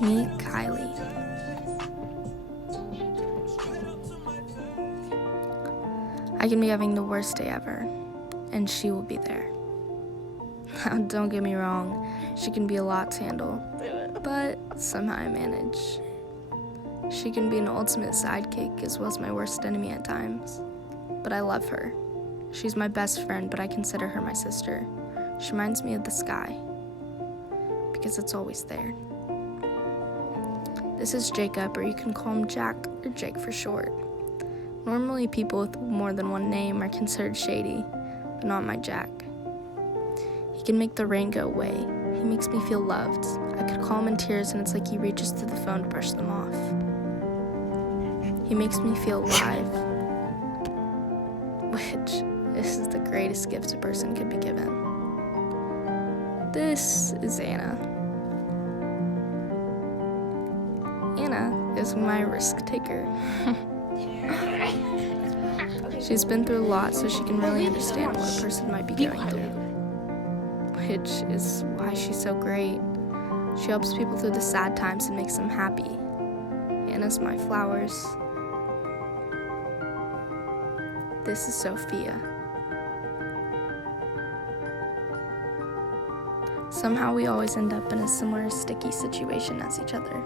Meet Kylie. I can be having the worst day ever, and she will be there. Don't get me wrong, she can be a lot to handle, but somehow I manage. She can be an ultimate sidekick as well as my worst enemy at times, but I love her. She's my best friend, but I consider her my sister. She reminds me of the sky, because it's always there. This is Jacob, or you can call him Jack or Jake for short. Normally, people with more than one name are considered shady, but not my Jack. He can make the rain go away. He makes me feel loved. I could call him in tears, and it's like he reaches through the phone to brush them off. He makes me feel alive, which is the greatest gift a person could be given. This is Anna. Anna is my risk taker. She's been through a lot, so she can really understand what a person might be going through, which is why she's so great. She helps people through the sad times and makes them happy. Anna's my flowers. This is Sophia. Somehow we always end up in a similar sticky situation as each other.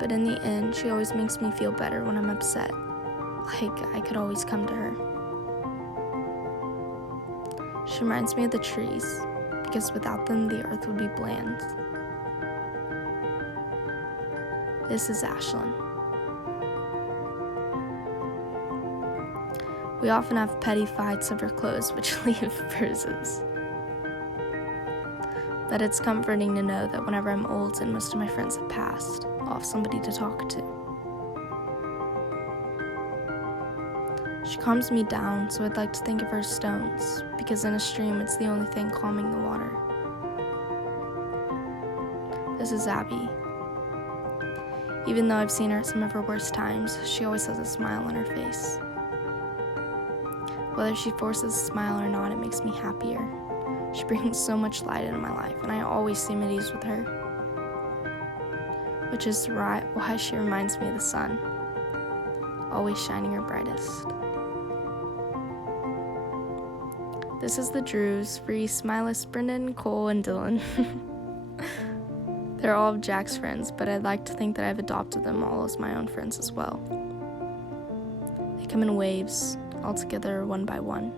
But in the end, she always makes me feel better when I'm upset. Like I could always come to her. She reminds me of the trees, because without them, the earth would be bland. This is Ashlyn. We often have petty fights over clothes which leave bruises. But it's comforting to know that whenever I'm old and most of my friends have passed, I'll have somebody to talk to. She calms me down, so I'd like to think of her as stones, because in a stream it's the only thing calming the water. This is Abby. Even though I've seen her at some of her worst times, she always has a smile on her face. Whether she forces a smile or not, it makes me happier. She brings so much light into my life, and I always seem at ease with her. Which is why she reminds me of the sun, always shining her brightest. This is the Drews, Reese, Milas, Brendan, Cole, and Dylan. They're all of Jack's friends, but I'd like to think that I've adopted them all as my own friends as well. They come in waves, all together one by one.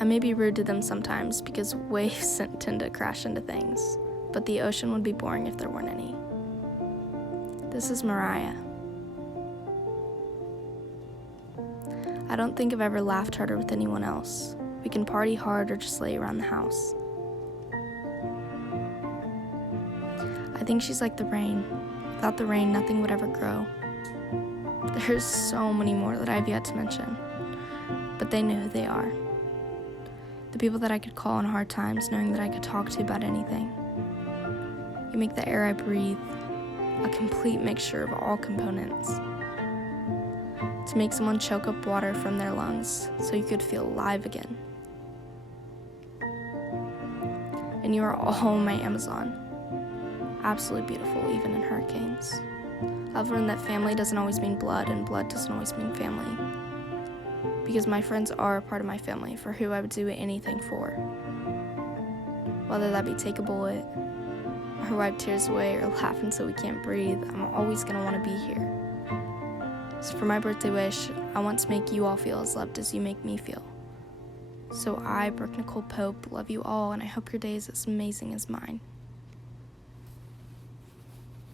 I may be rude to them sometimes because waves tend to crash into things, but the ocean would be boring if there weren't any. This is Mariah. I don't think I've ever laughed harder with anyone else. We can party hard or just lay around the house. I think she's like the rain. Without the rain, nothing would ever grow. There's so many more that I've yet to mention, but they know who they are. The people that I could call in hard times, knowing that I could talk to about anything. You make the air I breathe a complete mixture of all components. To make someone choke up water from their lungs so you could feel alive again. And you are all my Amazon. Absolutely beautiful, even in hurricanes. I've learned that family doesn't always mean blood, and blood doesn't always mean family. Because my friends are a part of my family, for who I would do anything for. Whether that be take a bullet, or wipe tears away, or laugh until we can't breathe, I'm always going to want to be here. So for my birthday wish, I want to make you all feel as loved as you make me feel. So I, Brooke Nicole Pope, love you all, and I hope your day is as amazing as mine.